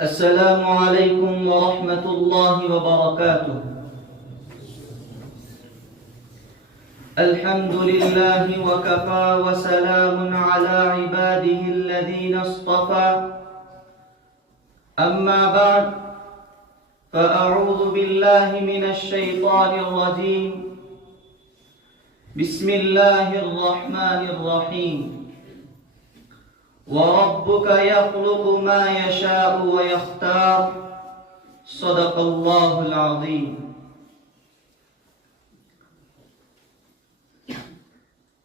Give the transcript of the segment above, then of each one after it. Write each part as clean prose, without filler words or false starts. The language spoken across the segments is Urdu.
السلام عليكم ورحمة الله وبركاته. الحمد لله وكفى وسلام على عباده الذين اصطفى. أما بعد فأعوذ بالله من الشيطان الرجيم. بسم الله الرحمن الرحيم. وَرَبُّكَ يَخْلُقُ مَا يَشَاءُ وَيَخْتَارُ. صدق اللہ العظیم.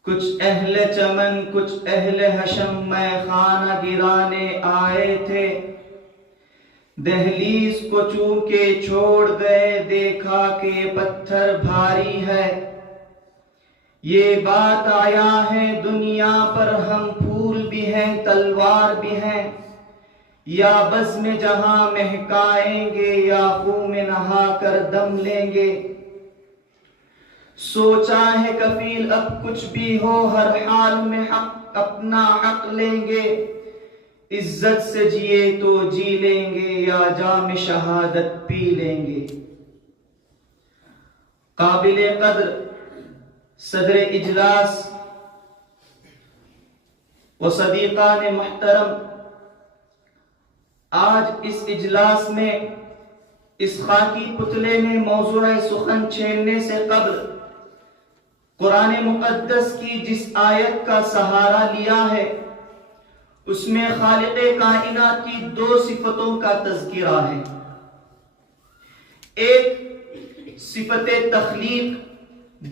کچھ اہل چمن کچھ اہل حشم میں خانہ گرانے آئے تھے، دہلیز کو چونکہ چھوڑ گئے دیکھا کہ پتھر بھاری ہے. یہ بات آیا ہے دنیا پر ہم پھول بھی ہیں تلوار بھی ہیں، یا بزم جہاں مہکائیں گے یا خون میں نہا کر دم لیں گے. سوچا ہے کفیل اب کچھ بھی ہو ہر حال میں حق اپنا حق لیں گے. عزت سے جیے تو جی لیں گے یا جام شہادت پی لیں گے. قابل قدر صدر اجلاس و صدیقان محترم، آج اس اجلاس میں اس خاکی پتلے میں موضوع سخن چھیڑنے سے قبل قرآن مقدس کی جس آیت کا سہارا لیا ہے اس میں خالق کائنات کی دو صفتوں کا تذکرہ ہے. ایک صفت تخلیق،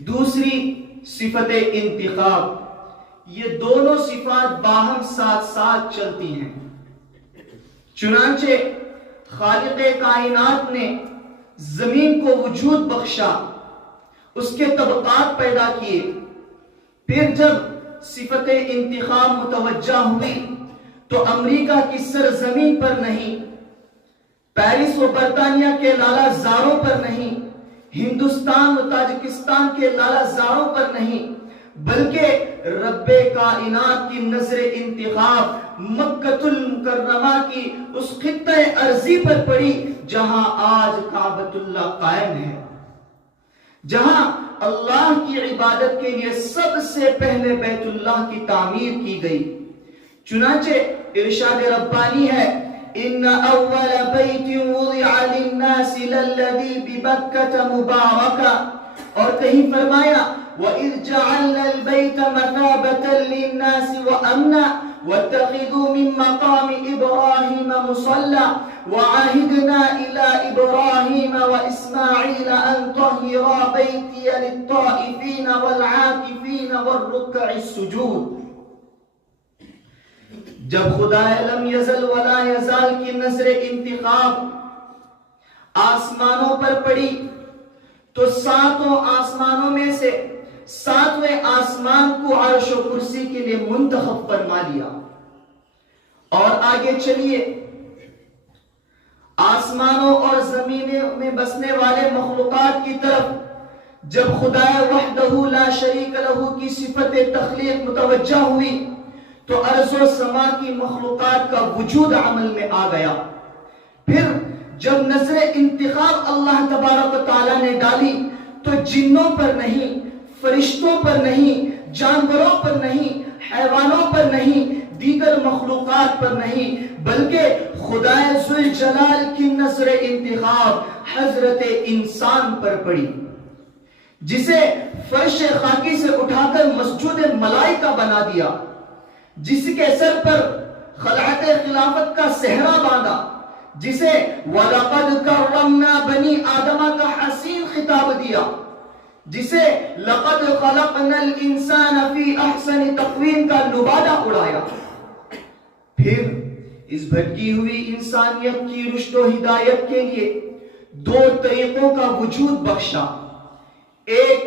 دوسری صفت انتخاب. یہ دونوں صفات باہم ساتھ ساتھ چلتی ہیں. چنانچہ خالق کائنات نے زمین کو وجود بخشا، اس کے طبقات پیدا کیے. پھر جب صفت انتخاب متوجہ ہوئی تو امریکہ کی سرزمین پر نہیں، پیرس و برطانیہ کے لالہ زاروں پر نہیں، ہندوستان و تاجکستان کے لالہ زاروں پر نہیں، بلکہ رب کائنات کی نظر انتخاب مکہ المکرمہ کی اس خطہ ارضی پر پڑی جہاں آج کعبۃ اللہ قائم ہے، جہاں اللہ کی عبادت کے لیے سب سے پہلے بیت اللہ کی تعمیر کی گئی. چنانچہ ارشاد ربانی ہے ان اول بیت وضع للناس للذی ببکۃ مبارکہ، اور کہیں فرمایا وَإِذْ جَعَلْنَا الْبَيْتَ مَثَابَةً لِلنَّاسِ وَأَمْنًا وَاتَّخِذُوا مِن مَّقَامِ إِبْرَاهِيمَ مُصَلًّى وَعَهِدْنَا إِلَىٰ إِبْرَاهِيمَ وَإِسْمَاعِيلَ أَن طَهِّرَا بَيْتِيَ لِلطَّائِفِينَ وَالْعَاكِفِينَ وَالرُّكَّعِ السُّجُودِ. جب خدا لم یزل ولا یزال کی نظر انتخاب آسمانوں پر پڑی تو ساتوں آسمانوں میں سے ساتویں آسمان کو عرش و کرسی کے لیے منتخب فرما لیا. اور آگے چلیے، آسمانوں اور زمینوں میں بسنے والے مخلوقات کی طرف جب خدا وحدہ لا شریک لہ کی صفت تخلیق متوجہ ہوئی تو ارض و سما کی مخلوقات کا وجود عمل میں آ گیا. پھر جب نظر انتخاب اللہ تبارک و تعالیٰ نے ڈالی تو جنوں پر نہیں، فرشتوں پر نہیں، جانوروں پر نہیں، حیوانوں پر نہیں، دیگر مخلوقات پر نہیں، بلکہ خدا ذوالجلال کی نظر انتخاب حضرت انسان پر پڑی، جسے فرش خاکی سے اٹھا کر مسجد ملائکہ بنا دیا، جس کے سر پر خلعت خلافت کا صحرا باندھا، جسے وَلَقَدْ كَرَّمْنَا بَنِي آدَمَ کا حسین خطاب دیا، جسے لَقَدْ خَلَقْنَا الْإِنسَانَ فِي أَحْسَنِ تَقْوِيمٍ کا لبادہ اڑایا. پھر اس بھٹکی ہوئی انسانیت کی رشد و ہدایت کے لیے دو طریقوں کا وجود بخشا. ایک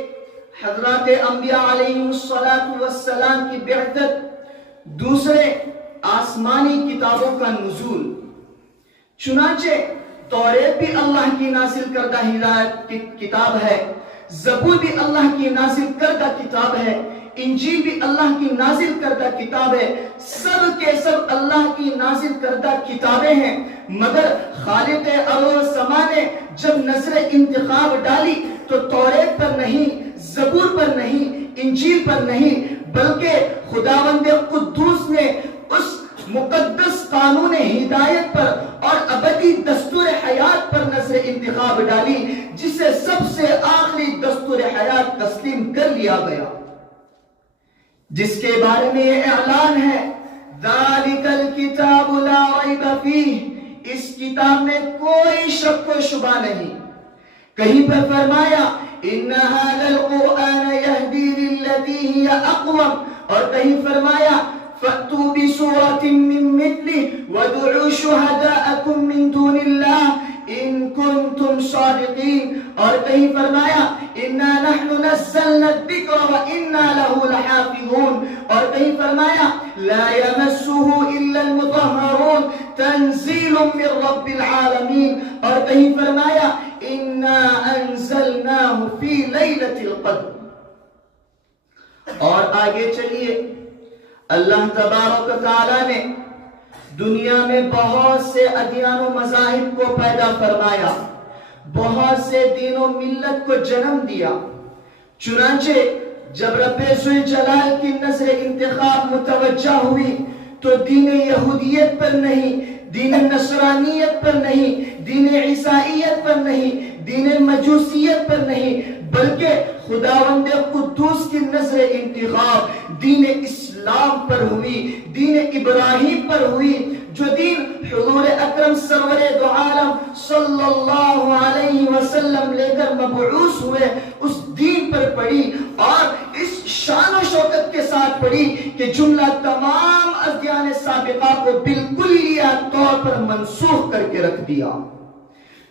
حضرات انبیاء علیہم السلام کی بعثت، دوسرے آسمانی کتابوں کا نزول. چنانچہ توریت بھی اللہ کی نازل کردہ ہدایت کی کتاب ہے، زبور بھی اللہ کی نازل کردہ کتاب ہے، انجیل بھی اللہ کی نازل کردہ کتاب ہے. سب کے سب اللہ اللہ کی نازل کردہ کتابیں ہیں، مگر خالق ارض و سما نے جب نظر انتخاب ڈالی تو توریت پر نہیں، زبور پر نہیں، انجیل پر نہیں، بلکہ خداوند قدوس نے اس مقدس قانون ہدایت پر اور ابدی دستور حیات پر نظر انتخاب ڈالی، جسے سب سے آخری دستور حیات تسلیم کر لیا گیا، جس کے بارے میں یہ اعلان ہے ذالک الکتاب لا ریب فیہ، اس کتاب میں کوئی شک و شبہ نہیں۔ کہیں پر فرمایا ان ھذا القرآن یہدی للتی ہی اقوم، اور کہیں فرمایا فَأْتُوا بِسُورَةٍ مِّن مِّثْلِهِ وَادْعُوا شُهَدَاءَكُم مِّن دُونِ اللَّهِ إِن كُنتُمْ صَادِقِينَ، اور کہیں فرمایا إِنَّا نَحْنُ نَزَّلْنَا الذِّكْرَ وَإِنَّا لَهُ لَحَافِظُونَ، اور کہیں فرمایا لَا يَمَسُّهُ إِلَّا الْمُطَهَّرُونَ تَنزِيلٌ مِّن رَّبِّ الْعَالَمِينَ، اور کہیں فرمایا إِنَّا أَنزَلْنَاهُ فِي لَيْلَةِ الْقَدْرِ۔ اور آگے چلیے، اللہ تبارک و تعالیٰ نے دنیا میں بہت سے ادیان و مذاہب کو پیدا فرمایا، بہت سے دین و ملت کو جنم دیا، چنانچہ جب رب ذوالجلال کی نظر انتخاب متوجہ ہوئی تو دین یہودیت پر نہیں، دین نصرانیت پر نہیں، دین عیسائیت پر نہیں، دین مجوسیت پر نہیں، بلکہ خداوند قدوس کی نظر انتخاب دین اسلام پر ہوئی، دین ابراہیم پر ہوئی، جو دین حضور اکرم سرور دو عالم صلی اللہ علیہ وسلم لے کر مبعوث ہوئے، اس دین پر پڑھی، اور اس شان و شوکت کے ساتھ پڑھی کہ جملہ تمام ادیان سابقہ کو بالکلیہ طور پر منسوخ کر کے رکھ دیا۔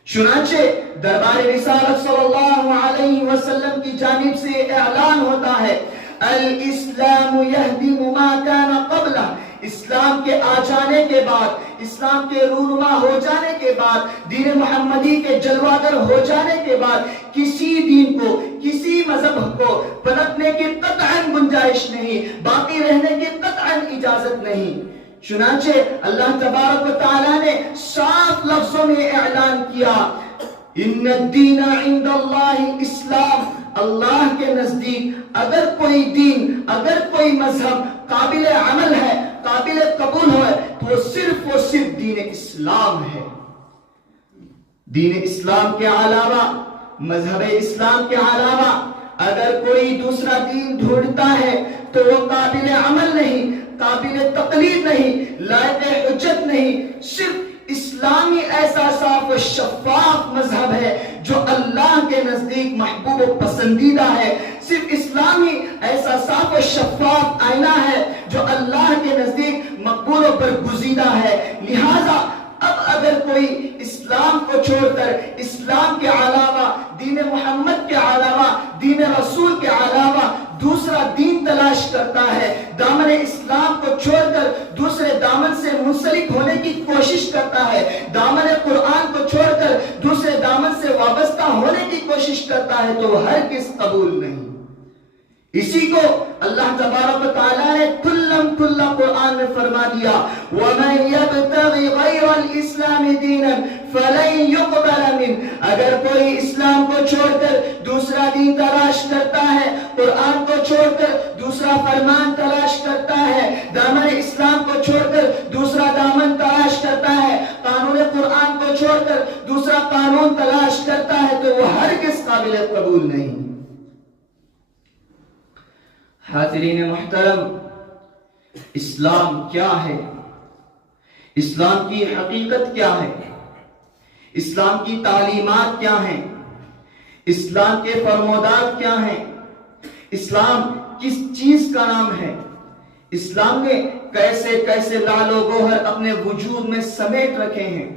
چنانچہ دربار رسالت صلی اللہ علیہ وسلم کی جانب سے اعلان ہوتا ہے الاسلام یہدم ما کان قبلہ، اسلام کے آ جانے کے بعد، اسلام کے رونما ہو جانے کے بعد، دین محمدی کے جلوہ گر ہو جانے کے بعد کسی دین کو، کسی مذہب کو پلٹنے کی قطعاً گنجائش نہیں، باقی رہنے کی قطعاً اجازت نہیں۔ چنانچہ اللہ تبارک و تعالیٰ نے صاف لفظوں میں اعلان کیا ان الدین عند اللہ اسلام، اللہ کے نزدیک اگر کوئی دین، اگر کوئی مذہب قابل عمل ہے، قابل قبول ہے تو صرف و صرف دین اسلام ہے۔ دین اسلام کے علاوہ، مذہب اسلام کے علاوہ اگر کوئی دوسرا دین ڈھونڈتا ہے تو وہ قابل عمل نہیں، قابل تقلید نہیں، لائق حجت نہیں۔ صرف اسلامی ایسا صاف و شفاف مذہب ہے جو اللہ کے نزدیک محبوب و پسندیدہ ہے، صرف اسلامی ایسا صاف و شفاف آئینہ ہے جو اللہ کے نزدیک مقبول و برگزیدہ ہے۔ لہذا اب اگر کوئی اسلام کو چھوڑ کر اسلام کے علاوہ، دین محمد کے علاوہ، دین رسول کے علاوہ دوسرا دین تلاش کرتا ہے، دامن اسلام کو چھوڑ کر دوسرے دامن سے منسلک ہونے کی کوشش کرتا ہے، دامن قرآن کو چھوڑ کر دوسرے دامن سے وابستہ ہونے کی کوشش کرتا ہے تو ہرگز قبول نہیں۔ اسی کو اللہ تبارک و تعالیٰ نے کلم کلا قرآن میں فرما دیا وَمَن يَبْتَغِ غَيْرَ الْإِسْلَامِ دِينًا فَلَن يُقْبَلَ مِنْهُ، اگر کوئی اسلام کو چھوڑ کر دوسرا دین تلاش کرتا ہے، قرآن کو چھوڑ کر دوسرا فرمان تلاش کرتا ہے، دامن اسلام کو چھوڑ کر دوسرا دامن تلاش کرتا ہے، قانون قرآن کو چھوڑ کر دوسرا قانون تلاش کرتا ہے تو وہ ہرگز قابل قبول نہیں۔ حاضرین محترم، اسلام کیا ہے؟ اسلام کی حقیقت کیا ہے؟ اسلام کی تعلیمات کیا ہیں؟ اسلام کے فرمودات کیا ہیں؟ اسلام کس چیز کا نام ہے؟ اسلام نے کیسے کیسے لعل و گوہر اپنے وجود میں سمیٹ رکھے ہیں؟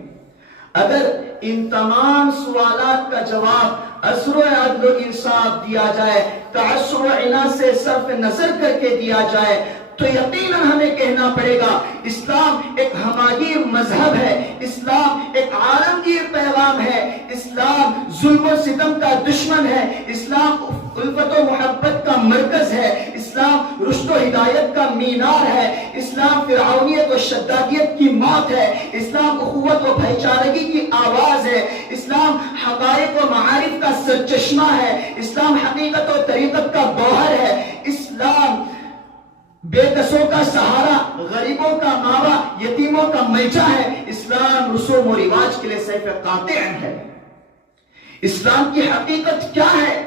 اگر ان تمام سوالات کا جواب عدل و عدل و انصاف دیا جائے، تعصب و عناد سے صرف نظر کر کے دیا جائے تو یقیناً ہمیں کہنا پڑے گا اسلام ایک ہماگیر مذہب ہے، اسلام ایک عالمگیر پیغام ہے، اسلام ظلم و ستم کا دشمن ہے، اسلام الفت و محبت کا مرکز ہے، اسلام رشد و ہدایت کا مینار ہے، اسلام فرعونیت و شدادیت کی موت ہے، اسلام اخوت و بھائی چارگی کی آواز ہے، اسلام حقائق و معارف کا سرچشمہ ہے، اسلام حقیقت و طریقت کا گوہر ہے، اسلام بے کسوں کا سہارا، غریبوں کا ماوا، یتیموں کا ملجا ہے، اسلام رسوم و رواج کے لیے سیف قاطع ہے۔ اسلام کی حقیقت کیا ہے؟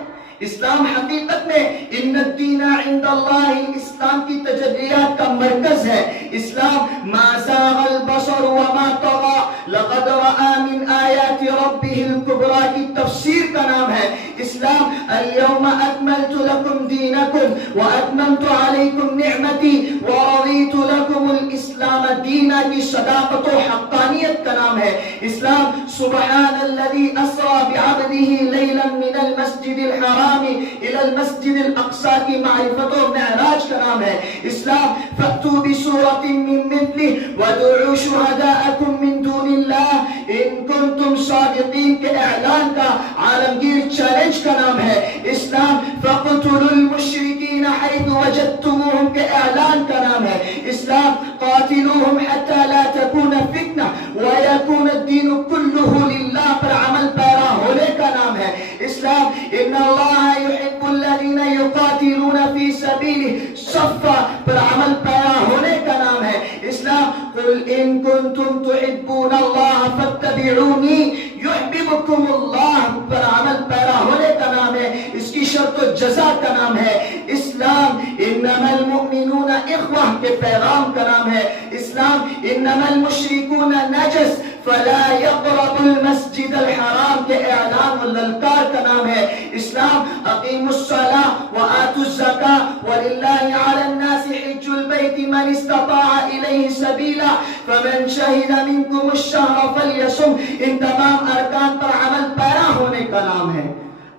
اسلام حقیقت میں ان الدین عند اللہ، اسلام کی تجلیات کا مرکز ہے، اسلام ما زاغ البصر وما طغى لقد رأى من آیات ربه الكبرى کی تفسیر کا نام ہے، اسلام اليوم اکملت لکم دینکم واتممت علیکم نعمتی ورضیت لکم الاسلام دینا کی صداقت و حقانیت کا نام ہے، اسلام سبحان الذي اسرى بعبده لیلا من المسجد الحرام الى المسجد الاقصى کی معرفت و معراج کا نام ہے، اسلام فأتوا بسورة من مثله وادعوا شهداءكم من دون اللہ ان کنتم صادقین کے اعلان کا عالمگیر چیلنج کا نام ہے، اسلام فقتلوا المشرکین حيث وجدتموهم کے اعلان کا نام ہے، اسلام قاتلوهم حتى لا تكون فتنة ويكون الدين كله لله پر عمل پیرا ہونے کا نام ہے، اسلام ان اللہ يحب الذين يقاتلون في سبيله صفا پر عمل پیرا ہونے کا نام ہے، اسلام قل ان كنتم تحبون الله فاتبعوني يحببكم الله پر عمل پیرا ہونے کا نام ہے، اس کی شرط و جزا کا نام ہے، اسلام انما المؤمنون اخوہ کے پیغام کا نام ہے، اسلام انما المشركون نجس فلا يقرب المسجد الحرام کے اعلان و للکار کا نام ہے، اسلام اقیموا الصلاة وآتوا الزکاة وللہ علی الناس حج البیت من استطاع الیہ سبیلا فمن شہد منکم الشہر فلیصم، ان تمام ارکان پر عمل پیرا ہونے کا نام ہے۔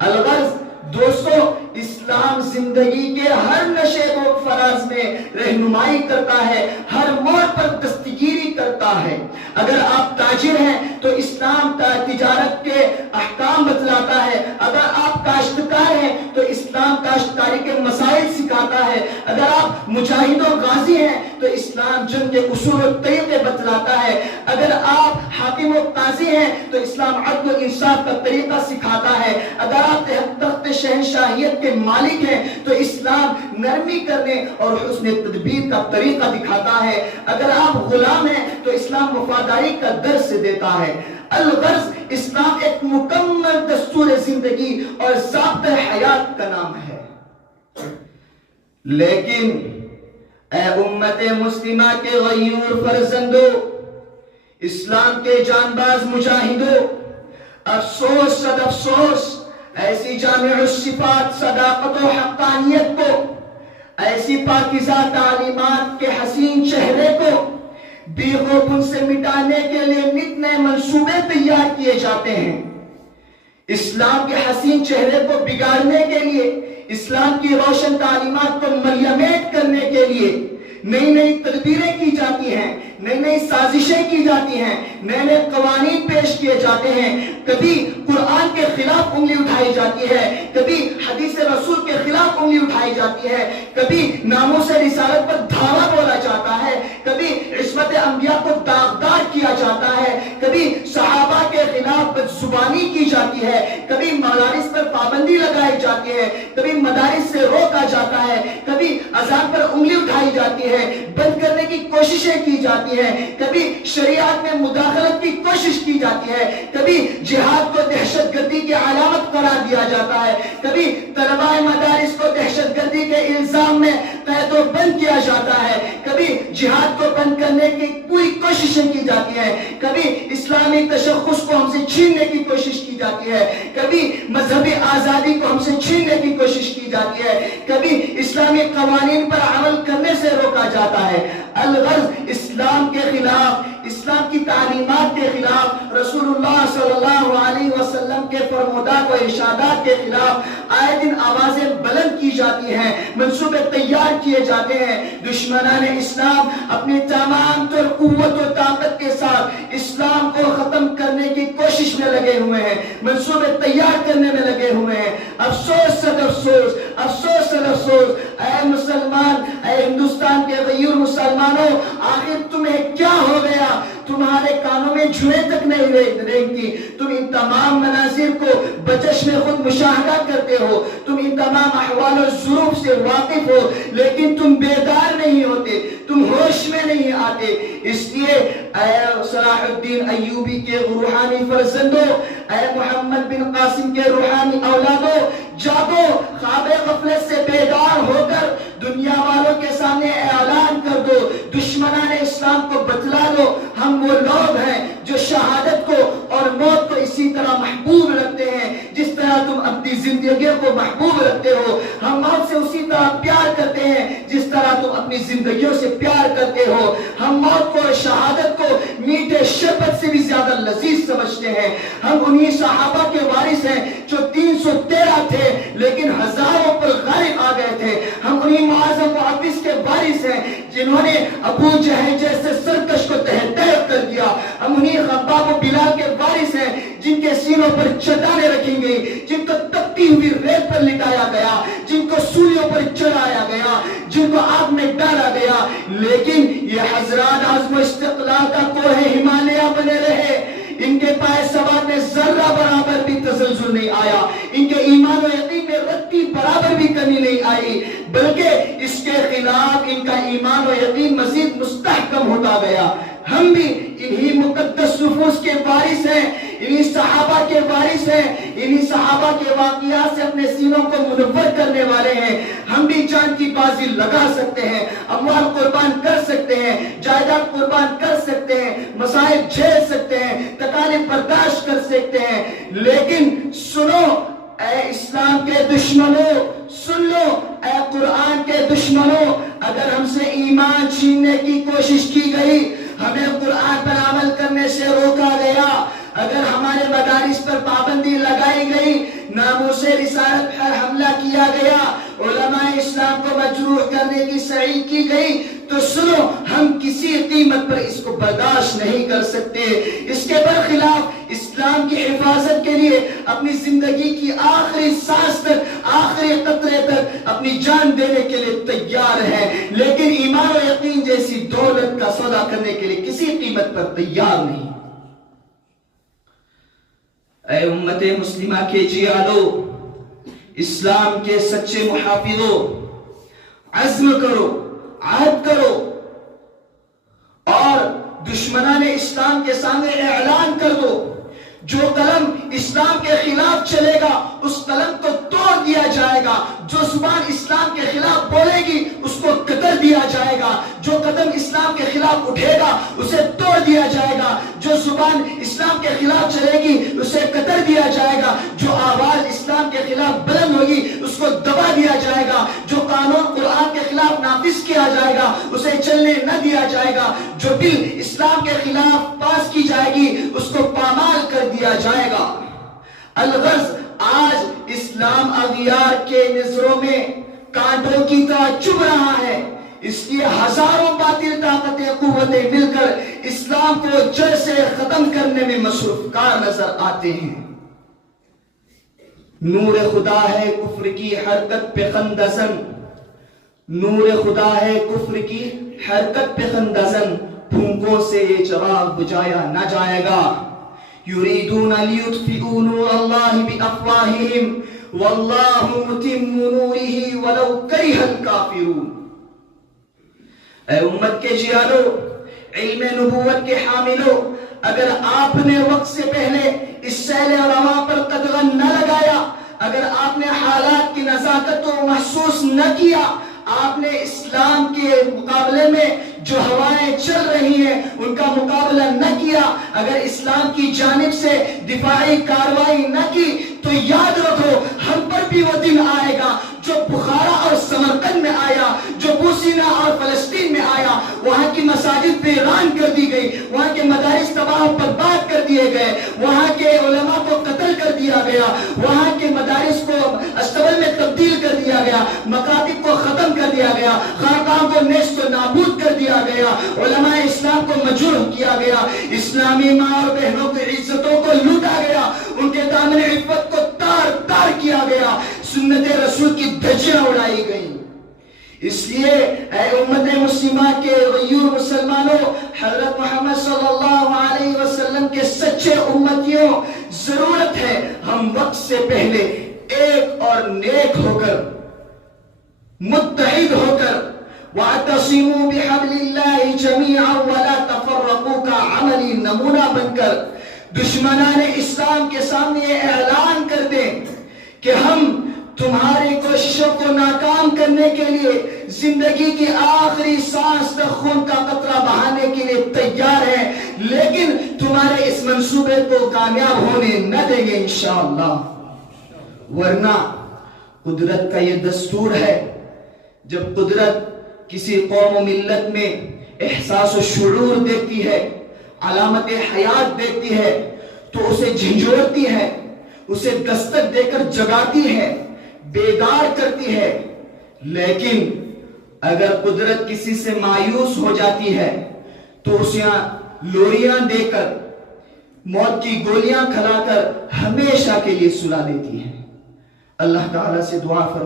الغرض دوستو، اسلام زندگی کے ہر نشے و فراز میں رہنمائی کرتا ہے، ہر موڑ پر دستگیری کرتا ہے۔ اگر آپ تاجر ہیں تو اسلام تجارت کے احکام بتلاتا ہے، اگر آپ کاشتکار ہیں تو اسلام کاشتکاری کے مسائل سکھاتا ہے، اگر آپ مجاہد و غازی ہیں تو اسلام جنگ کے اصول و طریقے بتلاتا ہے، اگر آپ حاکم و قاضی ہیں تو اسلام عدل و انصاف کا طریقہ سکھاتا ہے، اگر آپ تخت شہنشاہیت کے مالک ہیں تو اسلام نرمی کرنے اور حسن تدبیر کا طریقہ دکھاتا ہے، اگر آپ غلام ہیں تو اسلام وفاداری کا درس دیتا ہے۔ الغرض اسلام ایک مکمل دستور زندگی اور ضابطۂ حیات کا نام ہے۔ لیکن اے امت مسلمہ کے غیور فرزندو، اسلام کے جانباز مجاہدوں، افسوس صد افسوس، ایسی جامع الصفات صداقت و حقانیت کو، ایسی پاکیزہ تعلیمات کے حسین چہرے کو بیغ و بن سے مٹانے کے لیے نت نئے منصوبے تیار کیے جاتے ہیں۔ اسلام کے حسین چہرے کو بگاڑنے کے لیے، اسلام کی روشن تعلیمات کو ملیمیٹ کرنے کے لیے نئی نئی تدبیریں کی جاتی ہیں، نئی نئی سازشیں کی جاتی ہیں، نئے نئے قوانین پیش کیے جاتے ہیں، کبھی قرآن کے خلاف انگلی اٹھائی جاتی ہے، کبھی حدیث رسول کے خلاف انگلی اٹھائی جاتی ہے، کبھی ناموس رسالت پر دھاوا بولا جاتا ہے، کبھی عصمت انبیاء کو داغدار کیا جاتا ہے، کبھی صحابہ کے خلاف بدزبانی کی جاتی ہے، کبھی مدارس پر پابندی لگائی جاتی ہے، کبھی مدارس سے روکا جاتا ہے، کبھی اذان پر انگلی اٹھائی جاتی ہے، بند کرنے کی کوششیں کی جاتی ہے، کبھی شریعت میں مداخلت کی کوشش کی جاتی ہے، کبھی جہاد کو دہشت گردی کی علامت قرار دیا جاتا ہے، کبھی طلباء مدارس کو دہشت گردی کے الزام میں قید و بند کیا جاتا ہے، کبھی جہاد کو بند کرنے کی پوری کوششیں کی جاتی ہے، کبھی اسلامی تشخص کو ہم سے چھیننے کی کوشش کی جاتی ہے، کبھی مذہبی آزادی کو ہم سے چھیننے کی کوشش کی جاتی ہے، کبھی اسلامی قوانین پر عمل کرنے سے روکا جاتا ہے۔ الغرض اسلام کے خلاف، اسلام کی تعلیمات کے خلاف، رسول اللہ صلی اللہ علیہ وسلم کے فرمودات و ارشادات کے خلاف آئے دن آوازیں بلند کی جاتی ہیں، منصوبے تیار کیے جاتے ہیں۔ دشمنان اسلام اپنی تمام تر قوت و طاقت کے ساتھ اسلام کو ختم کرنے کی کوشش میں لگے ہوئے ہیں، منصوبے تیار کرنے میں لگے ہوئے ہیں۔ افسوس صد افسوس، افسوس صد افسوس۔ اے مسلمان، اے ہندوستان کے غیور مسلمانوں، آخر تمہیں کیا ہو گیا؟ تمہارے کانوں میں جھوئیں تک نہیں رہتی، تم ان تمام مناظر کو بچشم خود مشاہدہ کرتے ہو، تم ان تمام احوال و ظروف سے واقف ہو، لیکن تم بیدار نہیں ہوتے، تم ہوش میں نہیں آتے۔ اس لیے اے صلاح الدین ایوبی کے روحانی فرزندوں، اے محمد بن قاسم کے روحانی اولادوں، جاگو، خواب غفلت سے بیدار ہو کر دنیا والوں کے سامنے اعلان کر دو، دشمنان اسلام کو بتلا دو، ہم وہ لوگ ہیں جو شہادت کو اور موت کو اسی طرح محبوب رکھتے ہیں جس طرح تم اپنی زندگی کو محبوب رکھتے ہو، ہم موت سے اسی طرح پیار کرتے ہیں جس طرح تم اپنی زندگیوں سے پیار کرتے ہو، ہم موت کو اور شہادت کو میٹھے شربت سے بھی زیادہ لذیذ سمجھتے ہیں، ہم انہی صحابہ کے وارث ہیں جو 313 تھے لیکن ہزاروں پر غالب آ گئے تھے، ہم انہی معاذ معافظ کے وارث ہیں جنہوں نے ابو جہل جیسے سرکش کو تہہ تہہ کر دیا، ہم انہی خباب و بلال کے وارث ہیں جن کے سینوں پر چٹانیں رکھی گئی، جن کو تپتی ہوئی ریت پر لٹایا گیا، جن کو سولیوں پر چڑھایا گیا، جن کو آگ میں ڈالا گیا، لیکن یہ حضرات عزم و استقلال کا کوہ ہمالیہ بنے رہے، ان کے پائے ثبات میں ذرہ برابر بھی تزلزل نہیں آیا، ان کے ایمان و یقین میں رتی برابر بھی کمی نہیں آئی، بلکہ اس کے خلاف ان کا ایمان و یقین مزید مستحکم ہوتا گیا۔ ہم بھی انہی مقدس نفوس کے وارث ہیں، انہی صحابہ کے وارث ہیں، انہی صحابہ کے واقعات سے اپنے سینوں کو منور کرنے والے ہیں، ہم بھی جان کی بازی لگا سکتے ہیں، اموال قربان کر سکتے ہیں، جائیداد قربان کر سکتے ہیں، مصائب جھیل سکتے ہیں، تکالیف برداشت کر سکتے ہیں، لیکن سنو اے اسلام کے دشمنوں، سن لو اے قرآن کے دشمنوں، اگر ہم سے ایمان چھیننے کی کوشش کی گئی، ہمیں قرآن پر عمل کرنے سے روکا گیا، اگر ہمارے مدارس پر پابندی لگائی گئی، ناموس رسالت پر حملہ کیا گیا، علماء اسلام کو مجروح کرنے کی سعی کی گئی، تو سنو ہم کسی قیمت پر اس کو برداشت نہیں کر سکتے، اس کے برخلاف اسلام کی حفاظت کے لیے اپنی زندگی کی آخری سانس تک، آخری قطرے تک اپنی جان دینے کے لیے تیار ہے، لیکن ایمان و یقین جیسی دولت کا سودا کرنے کے لیے کسی قیمت پر تیار نہیں۔ اے امت مسلمہ کے جیادو، اسلام کے سچے محافظوں، عزم کرو، عہد کرو اور دشمنان اسلام کے سامنے اعلان کر دو، جو قلم اسلام کے خلاف چلے گا اس قلم کو توڑ دیا جائے گا، جو زبان اسلام کے خلاف بولے گی اس کو قتل دیا جائے گا، جو قدم اسلام کے خلاف اٹھے گا اسے توڑ دیا جائے گا، جو زبان اسلام کے خلاف چلے گی اسے قتل دیا جائے گا، جو آواز اسلام کے خلاف بلند ہوگی اس کو دبا دیا جائے گا، جو قانون قرآن کے خلاف نافذ کیا جائے گا اسے چلنے نہ دیا جائے گا، جو بل اسلام کے خلاف پاس کی جائے گی اس کو پامال کر دیا جائے گا۔ الغرض آج اسلام اغیار کے نظروں میں کانٹوں کی طرح چبھ رہا ہے، اس لیے ہزاروں باطل طاقتیں قوتیں مل کر اسلام کو جڑ سے ختم کرنے میں مصروف کار نظر آتے ہیں۔ نور خدا ہے کفر کی حرکت پہ خندزن، نور خدا ہے کفر کی حرکت پہ خندزن، پھونکوں سے یہ چراغ بجھایا نہ جائے گا۔ یریدون لیطفئوا نور اللہ بافواہہم واللہ متم نورہ ولو کرہ الکافرون۔ اے امت کے جیانو، علم نبوت کے حاملو، اگر آپ نے وقت سے پہلے اس سیل رواں پر قدغن نہ لگایا، اگر آپ نے حالات کی نزاکت کو محسوس نہ کیا، آپ نے اسلام کے مقابلے میں جو ہوائیں چل رہی ہیں ان کا مقابلہ نہ کیا، اگر اسلام کی جانب سے دفاعی کارروائی نہ کی، تو یاد رکھو ہم پر بھی وہ دن آئے گا جو بخارا اور سمرقند میں آیا، جو بوسینا اور فلسطین میں آیا، وہاں کی مساجد ویران کر دی گئی، وہاں کے مدارس تباہ و برباد کر دیے گئے، وہاں کے علماء کو قتل کر دیا گیا، وہاں کے مدارس کو استبل میں تبدیل کر دیا گیا، مکاتب کو ختم کر دیا گیا، خانقاہوں کو نیست و نابود کر دیا گیا، علماء اسلام کو مجروح کیا گیا، اسلامی ماں اور بہنوں کی عزتوں کو لوٹا گیا، ان کے دامن عفت کو تار تار کیا گیا، سنت رسول کی دھجیاں اڑائی گئیں۔ اس لیے اے امت مسلمہ کے غیور مسلمانوں، حضرت محمد صلی اللہ علیہ وسلم کے سچے امتیوں، ضرورت ہے ہم وقت سے پہلے ایک اور نیک ہو کر، متحد ہو کر، وَاعْتَصِمُوا بِحَبْلِ اللَّهِ جَمِيعًا وَلَا تَفَرَّقُوا کا عملی نمونہ بن کر دشمنان اسلام کے سامنے یہ اعلان کر دیں کہ ہم تمہاری کوششوں کو ناکام کرنے کے لیے زندگی کی آخری سانس تک خون کا قطرہ بہانے کے لیے تیار ہیں، لیکن تمہارے اس منصوبے کو کامیاب ہونے نہ دیں گے انشاءاللہ۔ ورنہ قدرت کا یہ دستور ہے، جب قدرت کسی قوم و ملت میں احساس و شعور دیتی ہے، علامت حیات دیتی ہے، تو اسے جھنجھوڑتی ہے، اسے دستک دے کر جگاتی ہے، بیدار کرتی ہے۔ لیکن اگر قدرت کسی سے مایوس ہو جاتی ہے تو اسے لوریاں دے کر، موت کی گولیاں کھلا کر ہمیشہ کے لیے سلا دیتی ہے۔ اللہ تعالیٰ سے دعا فرمائیں